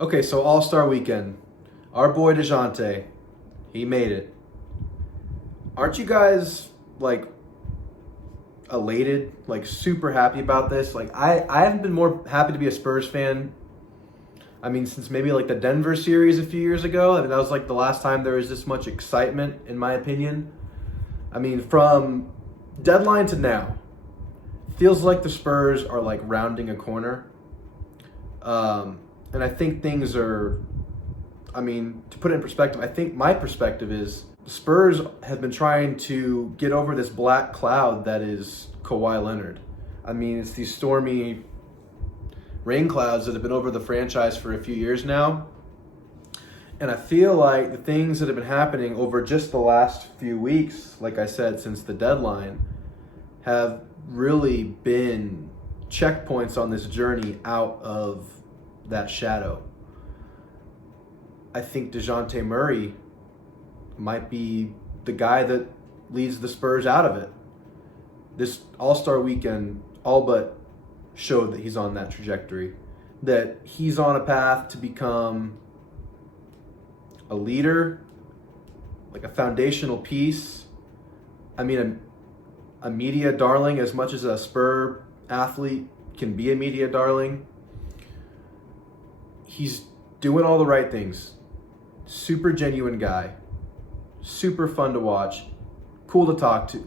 Okay, so All-Star Weekend. Our boy Dejounte, he made it. Aren't you guys like elated, like super happy about this? Like I haven't been more happy to be a Spurs fan. I mean, since maybe like the Denver series a few years ago. I mean, that was like the last time there was this much excitement, in my opinion. I mean, from deadline to now, feels like the Spurs are like rounding a corner. And I think things are, I mean, to put it in perspective, I think my perspective is the Spurs have been trying to get over this black cloud that is Kawhi Leonard. I mean, it's these stormy rain clouds that have been over the franchise for a few years now. And I feel like the things that have been happening over just the last few weeks, like I said, since the deadline, have really been checkpoints on this journey out of that shadow. I think Dejounte Murray might be the guy that leads the Spurs out of it. This All-Star Weekend all but showed that he's on that trajectory, that he's on a path to become a leader, like a foundational piece. I mean, a media darling, as much as a Spur athlete can be a media darling. He's doing all the right things. Super genuine guy. Super fun to watch. Cool to talk to.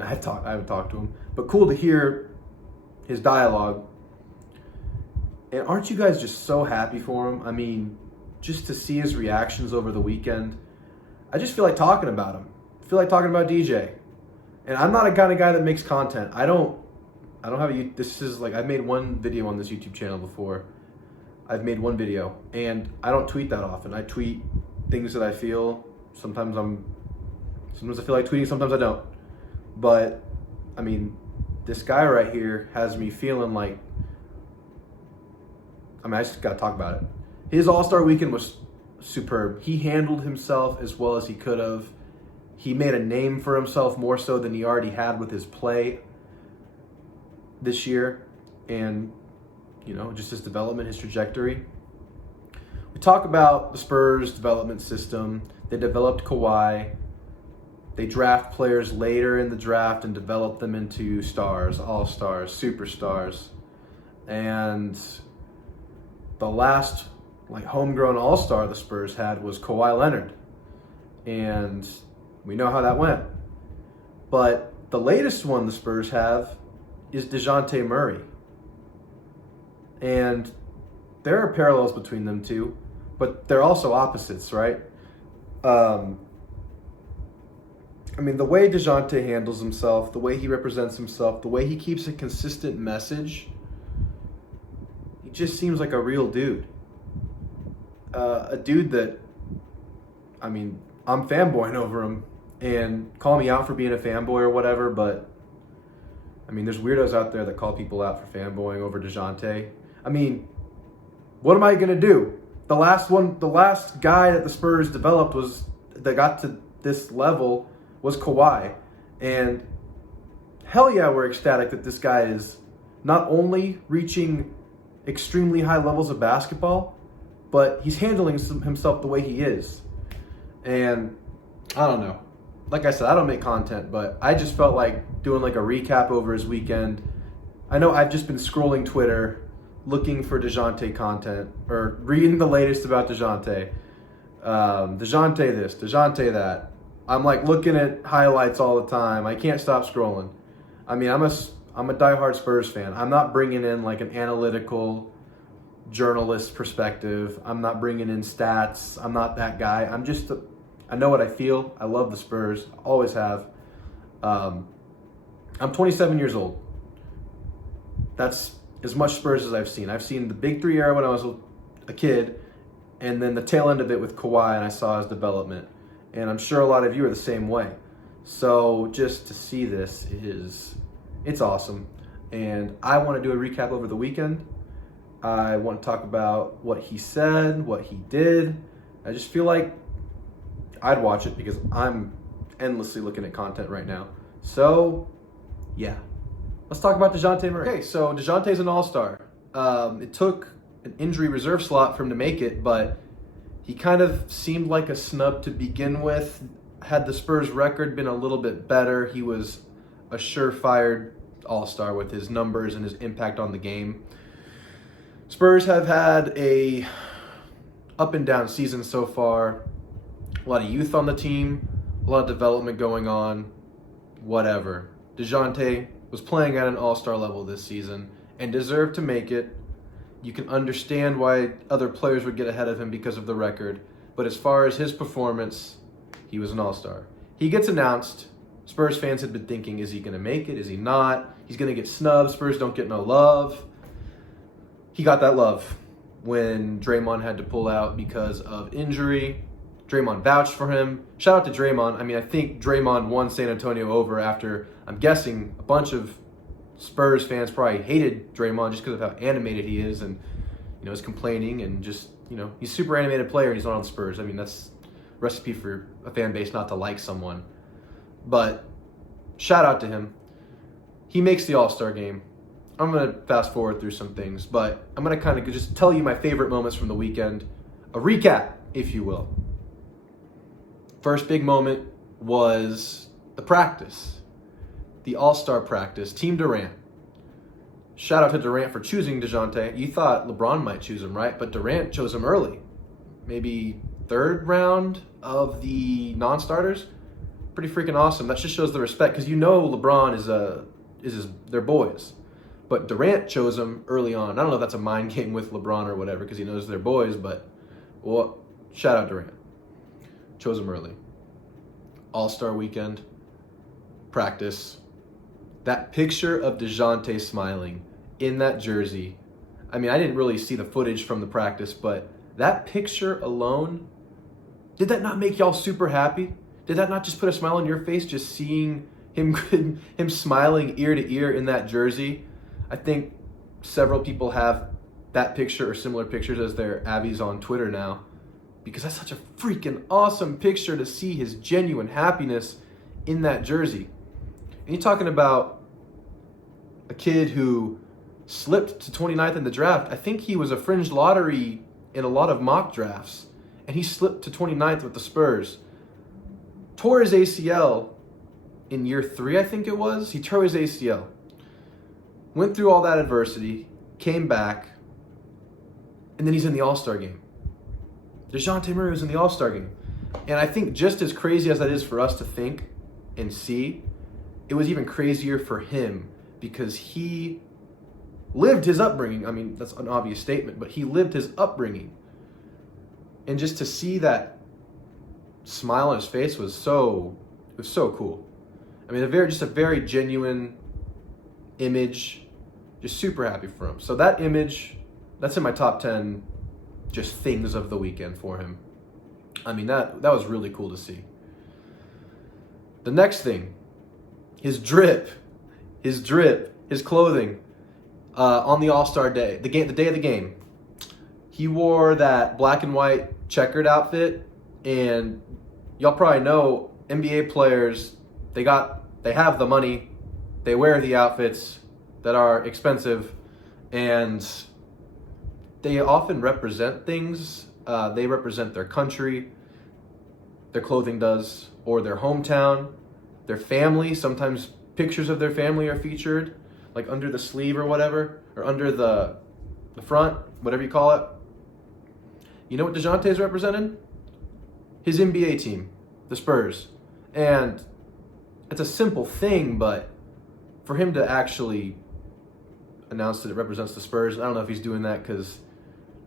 I haven't talked to him, but cool to hear his dialogue. And aren't you guys just so happy for him? I mean, just to see his reactions over the weekend. I just feel like talking about him. I feel like talking about DJ. And I'm not a kind of guy that makes content. I don't have I've made one video on this YouTube channel before. I've made one video, and I don't tweet that often. I tweet things that I feel. Sometimes I feel like tweeting, sometimes I don't. But, I mean, this guy right here has me feeling like, I just gotta talk about it. His All-Star Weekend was superb. He handled himself as well as he could have. He made a name for himself more so than he already had with his play this year. And just his development, his trajectory. We talk about the Spurs development system. They developed Kawhi. They draft players later in the draft and develop them into stars, all-stars, superstars. And the last homegrown all-star the Spurs had was Kawhi Leonard. And we know how that went. But the latest one the Spurs have is Dejounte Murray. And there are parallels between them two, but they're also opposites, right? I mean, the way Dejounte handles himself, the way he represents himself, the way he keeps a consistent message, he just seems like a real dude. A dude that, I'm fanboying over him, and call me out for being a fanboy or whatever, but there's weirdos out there that call people out for fanboying over Dejounte. What am I going to do? The last guy that the Spurs developed that got to this level was Kawhi. And hell yeah, we're ecstatic that this guy is not only reaching extremely high levels of basketball, but he's handling himself the way he is. And I don't know. Like I said, I don't make content, but I just felt like doing a recap over his weekend. I know I've just been scrolling Twitter looking for Dejounte content or reading the latest about Dejounte. Dejounte this, Dejounte that. I'm looking at highlights all the time. I can't stop scrolling. I'm a diehard Spurs fan. I'm not bringing in an analytical journalist perspective. I'm not bringing in stats. I'm not that guy. I know what I feel. I love the Spurs. Always have. I'm 27 years old. That's as much Spurs as I've seen. I've seen the Big Three era when I was a kid, and then the tail end of it with Kawhi, and I saw his development. And I'm sure a lot of you are the same way. So just to see this it's awesome. And I want to do a recap over the weekend. I want to talk about what he said, what he did. I just feel like I'd watch it because I'm endlessly looking at content right now. So, yeah. Let's talk about Dejounte Murray. Okay, so Dejounte's an all-star. It took an injury reserve slot for him to make it, but he kind of seemed like a snub to begin with. Had the Spurs record been a little bit better, he was a surefire all-star with his numbers and his impact on the game. Spurs have had a up and down season so far. A lot of youth on the team, a lot of development going on, whatever. Dejounte was playing at an all-star level this season and deserved to make it. You can understand why other players would get ahead of him because of the record. But as far as his performance, he was an all-star. He gets announced. Spurs fans had been thinking, is he going to make it? Is he not? He's going to get snubbed. Spurs don't get no love. He got that love when Draymond had to pull out because of injury. Draymond vouched for him. Shout out to Draymond. I mean, I think Draymond won San Antonio over after, I'm guessing, a bunch of Spurs fans probably hated Draymond just because of how animated he is and, is complaining and just, he's a super animated player and he's not on Spurs. I mean, that's a recipe for a fan base not to like someone. But shout out to him. He makes the All-Star game. I'm going to fast forward through some things, but I'm going to kind of just tell you my favorite moments from the weekend. A recap, if you will. First big moment was the practice. The All-Star practice, Team Durant. Shout out to Durant for choosing Dejounte. You thought LeBron might choose him, right? But Durant chose him early. Maybe third round of the non-starters. Pretty freaking awesome. That just shows the respect because LeBron is their boys. But Durant chose him early on. I don't know if that's a mind game with LeBron or whatever because he knows they're boys, but shout out Durant. Chose him early. All-Star weekend. Practice. That picture of Dejounte smiling in that jersey. I mean, I didn't really see the footage from the practice, but that picture alone, did that not make y'all super happy? Did that not just put a smile on your face just seeing him smiling ear to ear in that jersey? I think several people have that picture or similar pictures as their Abbies on Twitter now because that's such a freaking awesome picture to see his genuine happiness in that jersey. And you're talking about a kid who slipped to 29th in the draft. I think he was a fringe lottery in a lot of mock drafts, and he slipped to 29th with the Spurs. Tore his ACL in year 3, I think it was. He tore his ACL. Went through all that adversity, came back, and then he's in the All-Star game. Dejounte Murray was in the All-Star game. And I think just as crazy as that is for us to think and see, it was even crazier for him because he lived his upbringing. I mean, that's an obvious statement, but he lived his upbringing. And just to see that smile on his face was so cool. I mean, a very genuine image. Just super happy for him. So that image, that's in my top 10 just things of the weekend for him. I mean, that was really cool to see. The next thing, his drip, his clothing on the All-Star day, the day of the game. He wore that black and white checkered outfit, and y'all probably know NBA players, they have the money, they wear the outfits that are expensive, and they often represent things. They represent their country, their clothing does, or their hometown, their family. Sometimes pictures of their family are featured, like under the sleeve or whatever, or under the front, whatever you call it. You know what Dejounte is representing? His NBA team, the Spurs. And it's a simple thing, but for him to actually announce that it represents the Spurs, I don't know if he's doing that because,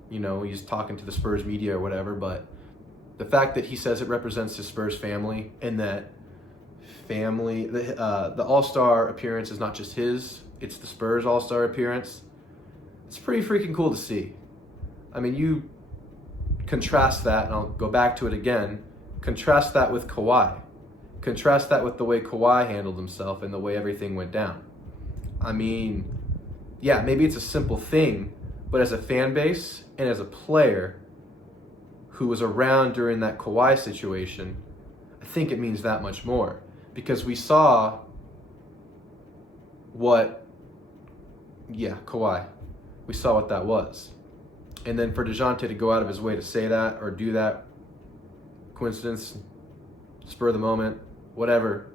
he's talking to the Spurs media or whatever, but the fact that he says it represents his Spurs family and that family, the All-Star appearance is not just his, it's the Spurs All-Star appearance. It's pretty freaking cool to see. I mean, you contrast that, and I'll go back to it again, contrast that with Kawhi. Contrast that with the way Kawhi handled himself and the way everything went down. I mean, yeah, maybe it's a simple thing, but as a fan base and as a player who was around during that Kawhi situation, I think it means that much more. Because we saw Kawhi. We saw what that was. And then for Dejounte to go out of his way to say that or do that, coincidence, spur of the moment, whatever,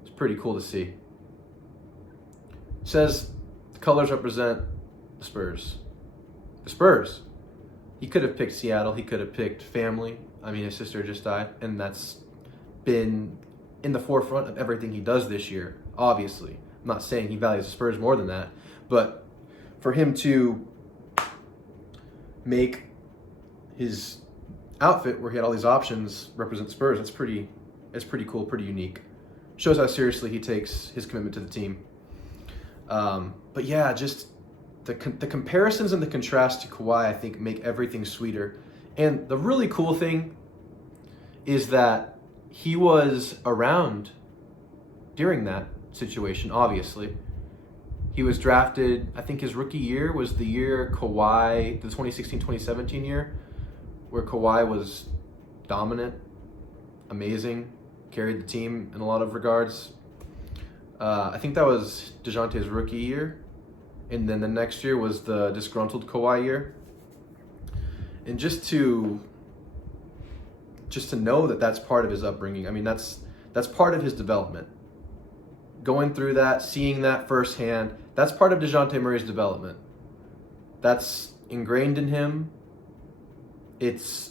it's pretty cool to see. Says the colors represent the Spurs. The Spurs. He could have picked Seattle. He could have picked family. I mean, his sister just died, and that's been in the forefront of everything he does this year, obviously. I'm not saying he values the Spurs more than that, but for him to make his outfit where he had all these options represent Spurs, it's pretty cool, pretty unique. Shows how seriously he takes his commitment to the team. But yeah, just the comparisons and the contrast to Kawhi, I think, make everything sweeter. And the really cool thing is that he was around during that situation, obviously. He was drafted, I think his rookie year was the year Kawhi, the 2016-2017 year, where Kawhi was dominant, amazing, carried the team in a lot of regards. I think that was DeJounte's rookie year. And then the next year was the disgruntled Kawhi year. And just to know that that's part of his upbringing, I mean, that's part of his development. Going through that, seeing that firsthand, that's part of Dejounte Murray's development. That's ingrained in him. It's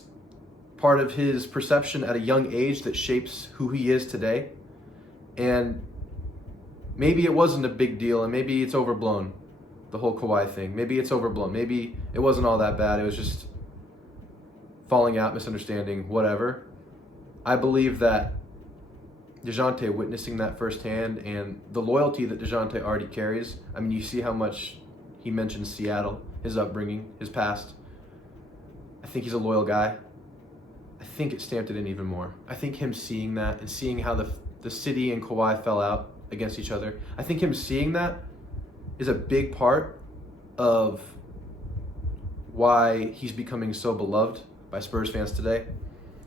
part of his perception at a young age that shapes who he is today. And maybe it wasn't a big deal, and maybe it's overblown, the whole Kawhi thing. Maybe it's overblown. Maybe it wasn't all that bad. It was just falling out, misunderstanding, whatever. I believe that Dejounte witnessing that firsthand and the loyalty that Dejounte already carries. I mean, you see how much he mentions Seattle, his upbringing, his past. I think he's a loyal guy. I think it stamped it in even more. I think him seeing that and seeing how the city and Kawhi fell out against each other, I think him seeing that is a big part of why he's becoming so beloved by Spurs fans today.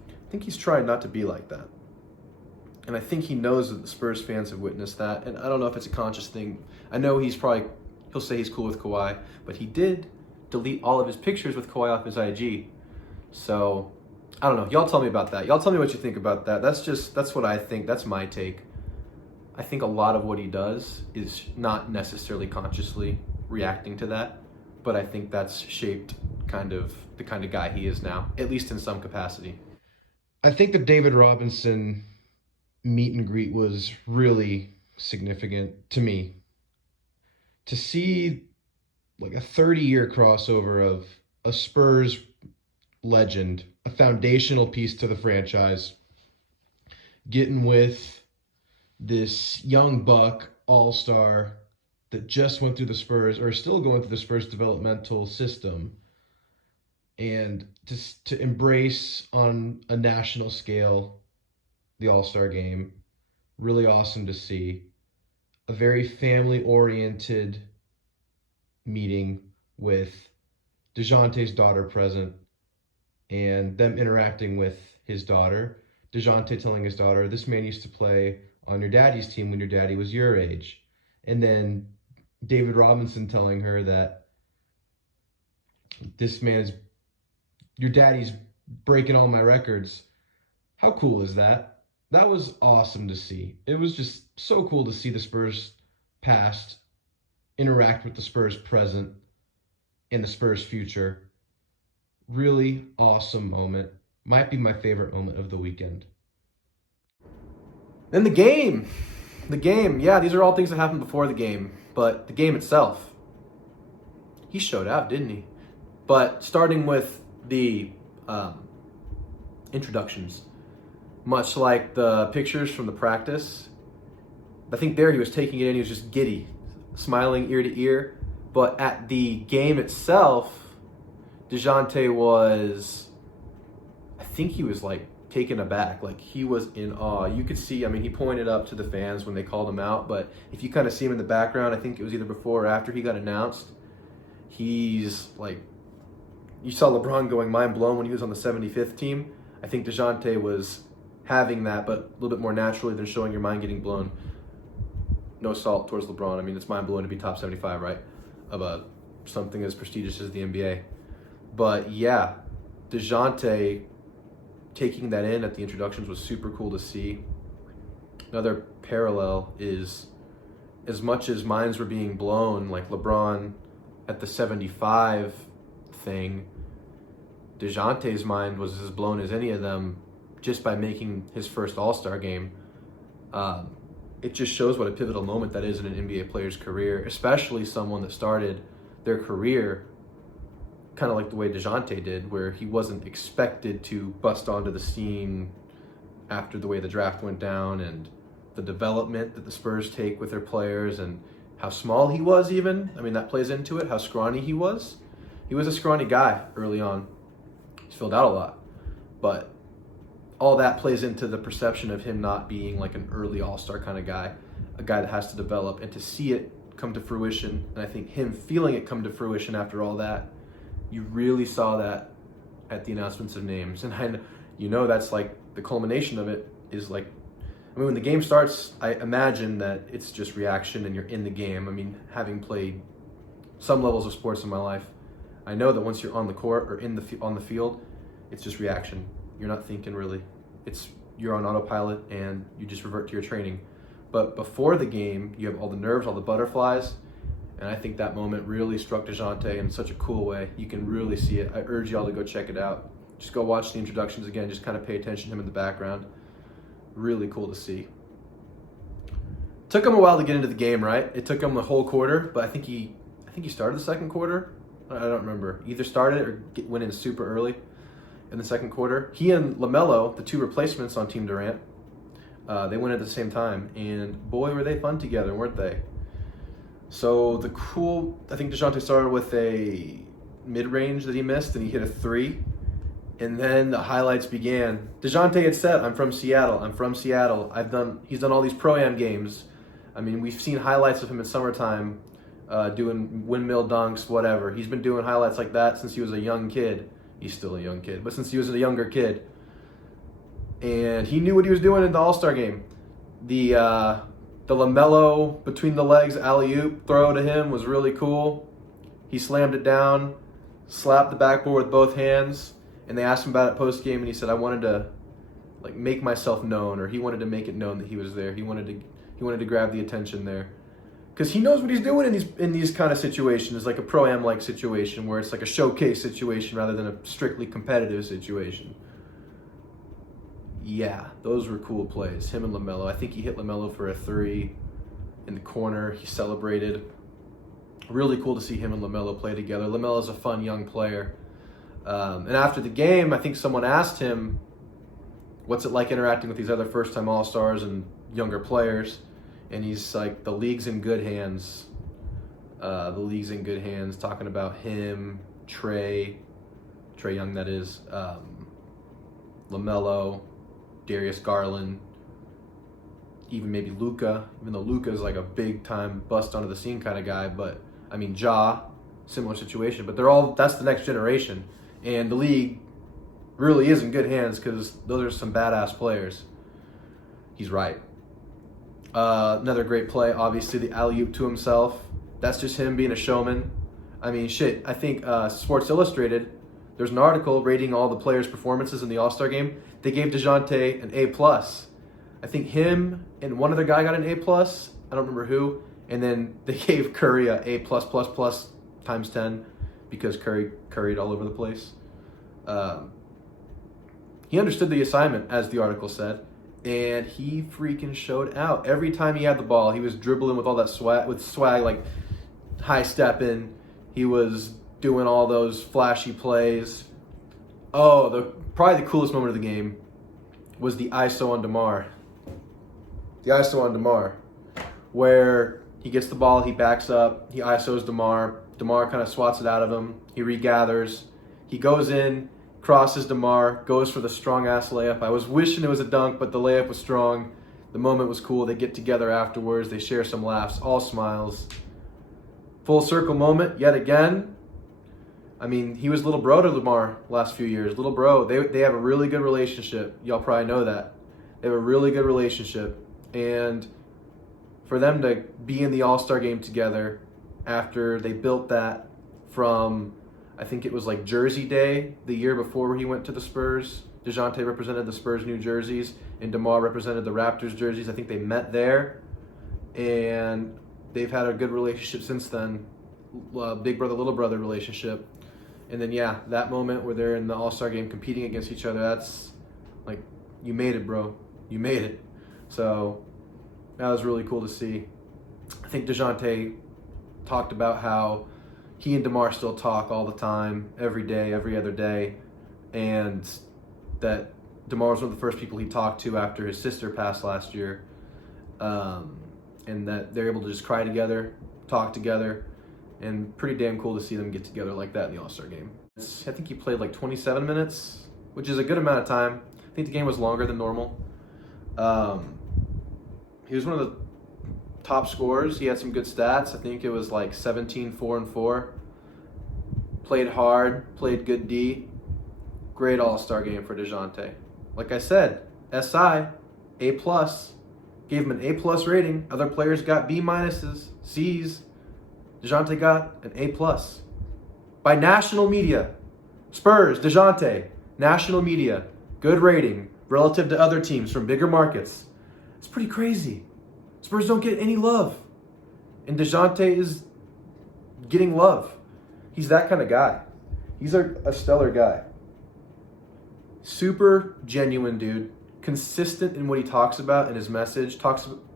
I think he's trying not to be like that. And I think he knows that the Spurs fans have witnessed that. And I don't know if it's a conscious thing. I know he'll say he's cool with Kawhi, but he did delete all of his pictures with Kawhi off his IG. So, I don't know. Y'all tell me about that. Y'all tell me what you think about that. That's what I think. That's my take. I think a lot of what he does is not necessarily consciously reacting to that, but I think that's shaped the kind of guy he is now, at least in some capacity. I think the David Robinson meet and greet was really significant to me. To see like a 30-year crossover of a Spurs legend, a foundational piece to the franchise, getting with this young buck all-star that just went through the Spurs, or still going through the Spurs developmental system, and to embrace on a national scale the All-Star game. Really awesome to see. A very family-oriented meeting with DeJounte's daughter present and them interacting with his daughter. DeJounte telling his daughter, this man used to play on your daddy's team when your daddy was your age. And then David Robinson telling her that your daddy's breaking all my records. How cool is that? That was awesome to see. It was just so cool to see the Spurs past interact with the Spurs present and the Spurs future. Really awesome moment. Might be my favorite moment of the weekend. And the game, yeah, these are all things that happened before the game, but the game itself, he showed out, didn't he? But starting with the introductions, much like the pictures from the practice, I think there he was taking it in, he was just giddy, smiling ear to ear. But at the game itself, Dejounte was, I think he was like taken aback, like he was in awe. You could see, I mean, he pointed up to the fans when they called him out, but if you kind of see him in the background, I think it was either before or after he got announced, he's like, you saw LeBron going mind blown when he was on the 75th team. I think Dejounte was having that, but a little bit more naturally than showing your mind getting blown. No assault towards LeBron. I mean, it's mind blowing to be top 75, right? Of something as prestigious as the NBA. But yeah, Dejounte taking that in at the introductions was super cool to see. Another parallel is, as much as minds were being blown, like LeBron at the 75 thing, Dejounte's mind was as blown as any of them just by making his first All-Star game. It just shows what a pivotal moment that is in an NBA player's career, especially someone that started their career kind of like the way Dejounte did, where he wasn't expected to bust onto the scene after the way the draft went down and the development that the Spurs take with their players and how small he was even. I mean, that plays into it, how scrawny he was. He was a scrawny guy early on. He's filled out a lot. But all that plays into the perception of him not being like an early all-star kind of guy, a guy that has to develop, and to see it come to fruition. And I think him feeling it come to fruition after all that, you really saw that at the announcements of names. And that's like the culmination of it is like, I mean, when the game starts, I imagine that it's just reaction and you're in the game. I mean, having played some levels of sports in my life, I know that once you're on the court or on the field, it's just reaction. You're not thinking really. You're on autopilot and you just revert to your training. But before the game, you have all the nerves, all the butterflies, and I think that moment really struck Dejounte in such a cool way. You can really see it. I urge y'all to go check it out. Just go watch the introductions again. Just kind of pay attention to him in the background. Really cool to see. Took him a while to get into the game, right? It took him the whole quarter, but I think he started the second quarter. I don't remember. Either started it or went in super early in the second quarter. He and LaMelo, the two replacements on Team Durant, they went at the same time, and boy, were they fun together, weren't they? So I think Dejounte started with a mid-range that he missed, and he hit a three. And then the highlights began. Dejounte had said, I'm from Seattle. He's done all these pro-am games. I mean, we've seen highlights of him in summertime doing windmill dunks, whatever. He's been doing highlights like that since he was a young kid. He's still a young kid, but since he was a younger kid. And he knew what he was doing in the All-Star game. The LaMelo between the legs alley-oop throw to him was really cool. He slammed it down, slapped the backboard with both hands, and they asked him about it post-game, and he said, I wanted to make myself known, or he wanted to make it known that he was there. He wanted to grab the attention there. Because he knows what he's doing in these kind of situations, like a pro-am-like situation where it's like a showcase situation rather than a strictly competitive situation. Yeah, those were cool plays. Him and LaMelo. I think he hit LaMelo for a three in the corner. He celebrated. Really cool to see him and LaMelo play together. LaMelo's a fun young player. And after the game, I think someone asked him, what's it like interacting with these other first-time All-Stars and younger players? And he's like, the league's in good hands. Talking about him, Trey Young, that is, LaMelo, Darius Garland, even maybe Luka, even though Luka is like a big-time bust onto the scene kind of guy. But, I mean, Ja, similar situation. But that's the next generation. And the league really is in good hands because those are some badass players. He's right. Another great play, obviously, the alley-oop to himself. That's just him being a showman. I mean, shit, I think Sports Illustrated, there's an article rating all the players' performances in the All-Star game. They gave Dejounte an A+. I think him and one other guy got an A+. I don't remember who. And then they gave Curry a A+++ times 10 because Curry curried all over the place. He understood the assignment, as the article said. And he freaking showed out. Every time he had the ball, he was dribbling with all that swag, like high stepping. He was doing all those flashy plays. Oh, probably the coolest moment of the game was the ISO on DeMar. The ISO on DeMar, where he gets the ball, he backs up, he ISOs DeMar. DeMar kind of swats it out of him. He regathers. He goes in, crosses DeMar, goes for the strong-ass layup. I was wishing it was a dunk, but the layup was strong. The moment was cool. They get together afterwards. They share some laughs, all smiles. Full circle moment yet again. I mean, he was little bro to DeMar last few years. Little bro. They have a really good relationship. Y'all probably know that. They have a really good relationship. And for them to be in the All-Star game together after they built that from I think it was like Jersey Day the year before he went to the Spurs. Dejounte represented the Spurs new jerseys, and DeMar represented the Raptors jerseys. I think they met there, and they've had a good relationship since then. Big brother, little brother relationship. And then, yeah, that moment where they're in the All-Star game competing against each other, that's like, you made it, bro. You made it. So that was really cool to see. I think Dejounte talked about how he and DeMar still talk all the time, every day, every other day, and that DeMar was one of the first people he talked to after his sister passed last year, and that they're able to just cry together, talk together, and pretty damn cool to see them get together like that in the All-Star game. I think he played like 27 minutes, which is a good amount of time. I think the game was longer than normal. He was one of the top scorers. He had some good stats. I think it was like 17, 4, and 4. Played hard, played good D. Great All-Star game for Dejounte. Like I said, SI, A+. Gave him an A+ rating. Other players got B-, C's. Dejounte got an A+. By national media. Spurs, Dejounte, national media. Good rating relative to other teams from bigger markets. It's pretty crazy. Spurs don't get any love. And Dejounte is getting love. He's that kind of guy. He's a stellar guy. Super genuine dude. Consistent in what he talks about in his message.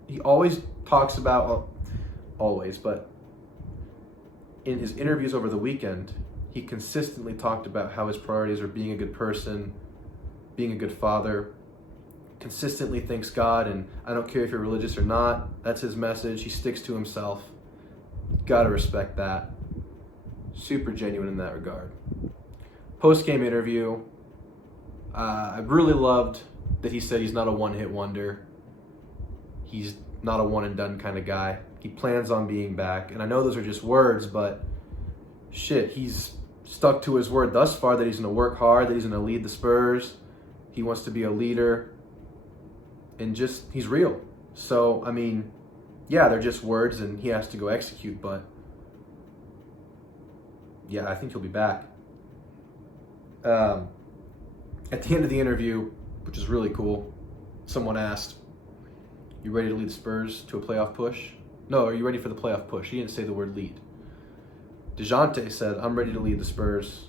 He always talks about, well, always, but in his interviews over the weekend, he consistently talked about how his priorities are being a good person, being a good father, consistently thanks God, and I don't care if you're religious or not. That's his message. He sticks to himself. Gotta respect that. Super genuine in that regard. Post-game interview, I really loved that he said he's not a one-hit wonder. He's not a one-and-done kind of guy. He plans on being back. And I know those are just words, but shit, he's stuck to his word thus far that he's going to work hard, that he's going to lead the Spurs. He wants to be a leader. And just, he's real. So, I mean, yeah, they're just words and he has to go execute, but yeah, I think he'll be back. At the end of the interview, which is really cool, someone asked, "You ready to lead the Spurs to a playoff push?" No, are you ready for the playoff push? He didn't say the word lead. Dejounte said, "I'm ready to lead the Spurs."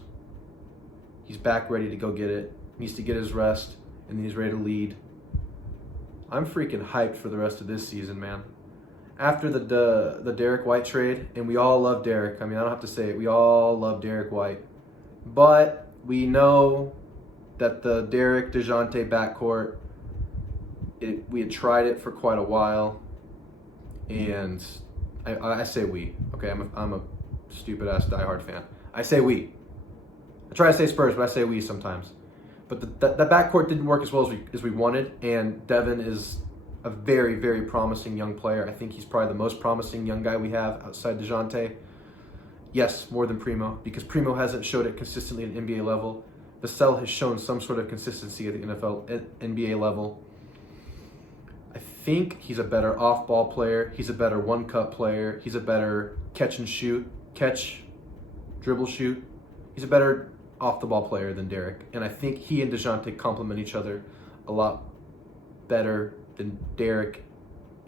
He's back ready to go get it. Needs to get his rest, and then he's ready to lead. I'm freaking hyped for the rest of this season, man. After the Derek White trade, and we all love Derek. I mean, I don't have to say it. We all love Derek White. But we know that the Derek Dejounte backcourt, we had tried it for quite a while. And I say we. Okay, I'm a stupid-ass diehard fan. I say we. I try to say Spurs, but I say we sometimes. But the backcourt didn't work as well as we wanted, and Devin is a very, very promising young player. I think he's probably the most promising young guy we have outside Dejounte. Yes, more than Primo, because Primo hasn't showed it consistently at NBA level. Vassell has shown some sort of consistency at the NBA level. I think he's a better off-ball player. He's a better one-cut player. He's a better catch, dribble, shoot. He's a better off-the-ball player than Derek. And I think he and Dejounte complement each other a lot better than Derek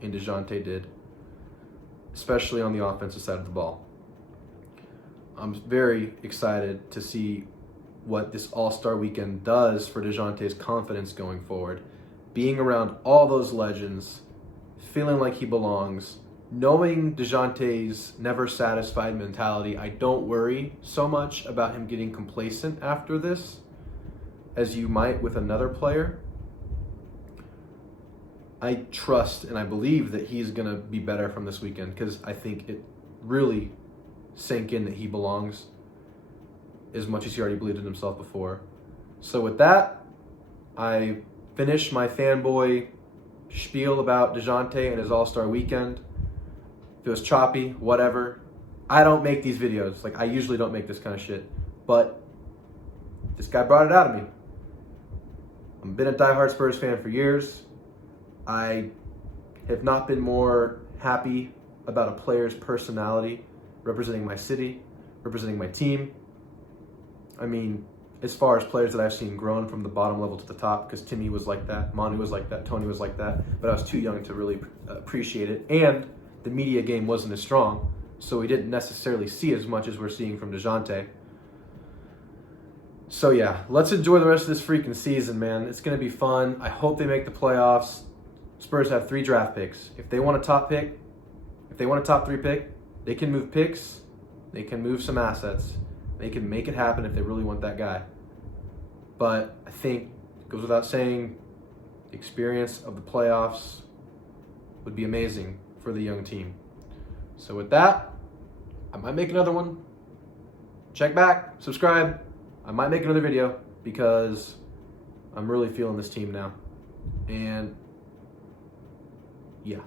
and Dejounte did, especially on the offensive side of the ball. I'm very excited to see what this All-Star weekend does for Dejounte's confidence going forward. Being around all those legends, feeling like he belongs, knowing Dejounte's never satisfied mentality, I don't worry so much about him getting complacent after this as you might with another player. I trust and I believe that he's going to be better from this weekend because I think it really sank in that he belongs as much as he already believed in himself before. So with that, I finished my fanboy spiel about Dejounte and his All-Star weekend. If it was choppy, whatever. I don't make these videos. Like, I usually don't make this kind of shit. But this guy brought it out of me. I've been a diehard Spurs fan for years. I have not been more happy about a player's personality representing my city, representing my team. I mean, as far as players that I've seen grown from the bottom level to the top, because Timmy was like that, Manu was like that, Tony was like that, but I was too young to really appreciate it. And the media game wasn't as strong, so we didn't necessarily see as much as we're seeing from Dejounte. So yeah, let's enjoy the rest of this freaking season, man. It's going to be fun. I hope they make the playoffs. Spurs have 3 draft picks. If they want a top pick, if they want a top 3 pick, they can move picks, they can move some assets. They can make it happen if they really want that guy. But I think it goes without saying, the experience of the playoffs would be amazing for the young team. So with that, I might make another one. Check back, subscribe. I might make another video because I'm really feeling this team now. And yeah.